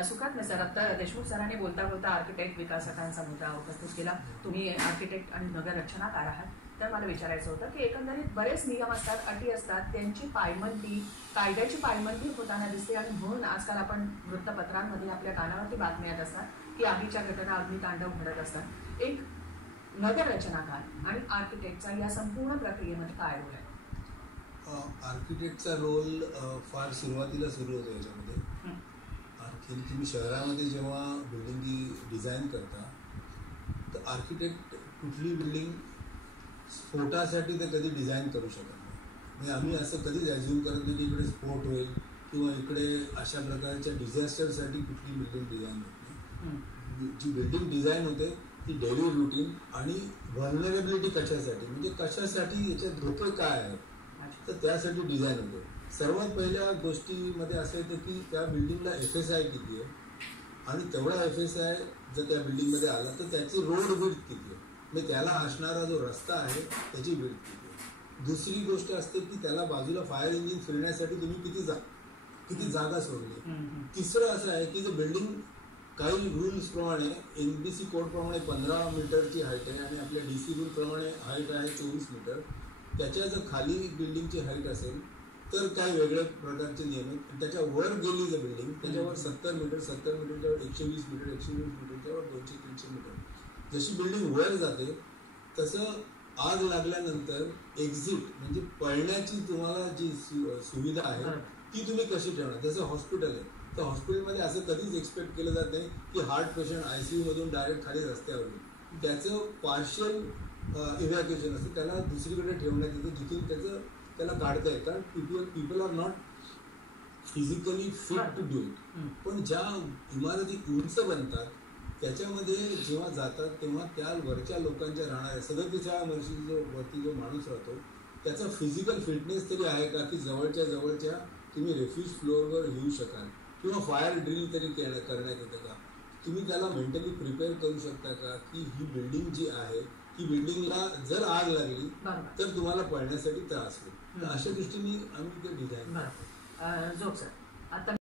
सुखात नाही सर, आता देशमुख सरांनी बोलता बोलता आर्किटेक्ट विकासकांचा मुद्दा उपस्थित केला. तुम्ही आर्किटेक्ट आणि नगर रचनाकार आहात, तर मला विचारायचं होतं की एकंदरीत बरेच नियम असतात, अटी असतात, त्यांची पायमल्ली, कायद्याची पायमल्ली होताना दिसते. आणि म्हणून आजकाल आपण वृत्तपत्रांमध्ये आपल्या कानावरती बातम्या येत असतात की आगीच्या घटना, अग्नितांडव घडत असतात. एक नगर रचनाकार आणि आर्किटेक्टचा या संपूर्ण प्रक्रियेमध्ये काय रोल आहे? आर्किटेक्टचा रोल फार सुरुवातीला सुरू होतो याच्यामध्ये. तुम्ही शहरामध्ये जेव्हा बिल्डिंग डिझाईन करता तर आर्किटेक्ट कुठली बिल्डिंग स्फोटासाठी तर कधी डिझाईन करू शकत नाही. म्हणजे आम्ही असं कधीच ॲज्युम करत नाही की इकडे स्फोट होईल किंवा इकडे अशा प्रकारच्या डिझास्टरसाठी कुठली बिल्डिंग डिझाईन होत नाही. जी बिल्डिंग डिझाईन होते ती डेली रुटीन आणि व्हल्नरेबिलिटी कशासाठी, म्हणजे कशासाठी, याच्यात धोके काय आहेत, तर त्यासाठी डिझाईन होते. सर्वात पहिल्या गोष्टीमध्ये असं येतं की त्या बिल्डिंगला FSI किती आहे आणि तेवढा FSI जर त्या बिल्डिंगमध्ये आला तर त्याची रोड विड्थ किती आहे, म्हणजे त्याला असणारा जो रस्ता आहे त्याची विड्थ किती आहे. दुसरी गोष्ट असते की त्याला बाजूला फायर इंजिन फिरण्यासाठी तुम्ही किती जागा सोडली. तिसरं असं आहे की जर बिल्डिंग काही रूल्स प्रमाणे NBC कोड प्रमाणे 15 मीटरची हाईट आहे आणि आपल्या DC रूल प्रमाणे हाईट आहे 24 मीटर, त्याच्या जर खाली बिल्डिंगची हाईट असेल तर काही वेगळ्या प्रकारचे नियम आहेत. त्याच्यावर गेली जर बिल्डिंग त्याच्यावर 70 मीटरच्यावर 120 मीटर, 120 मीटरच्यावर 200-300 मीटर. जशी बिल्डिंग वर जाते तसं आग लागल्यानंतर एक्झिट म्हणजे पळण्याची तुम्हाला जी सुविधा आहे ती तुम्ही कशी ठेवणार. जसं हॉस्पिटल आहे तर हॉस्पिटलमध्ये असं कधीच एक्सपेक्ट केलं जात नाही की हार्ट पेशंट ICU मधून डायरेक्ट खाली रस्त्यावर येईल. त्याचं पार्शियल इव्हॅक्युएशन असतं, त्याला दुसरीकडे ठेवण्यात येतं जिथून त्याला काढता येईल, कारण people are not physically fit to do it. पण ज्या इमारती उंच बनतात त्याच्यामध्ये जेव्हा जातात तेव्हा त्या वरच्या लोकांच्या राहणाऱ्या 37 वर्षी वरती जो माणूस राहतो त्याचा फिजिकल फिटनेस तरी आहे का की जवळच्या तुम्ही रेफ्यूज फ्लोअरवर येऊ शकाल किंवा फायर ड्रिल तरी करण्यात येतं का. तुम्ही त्याला मेंटली प्रिपेअर करू शकता का की ही बिल्डिंग जी आहे की बिल्डिंगला जर आग लागली तर तुम्हाला पळण्यासाठी त्रास होईल. तर अशा दृष्टीने आम्ही ते डिझाईन करतो. जोग सर, आता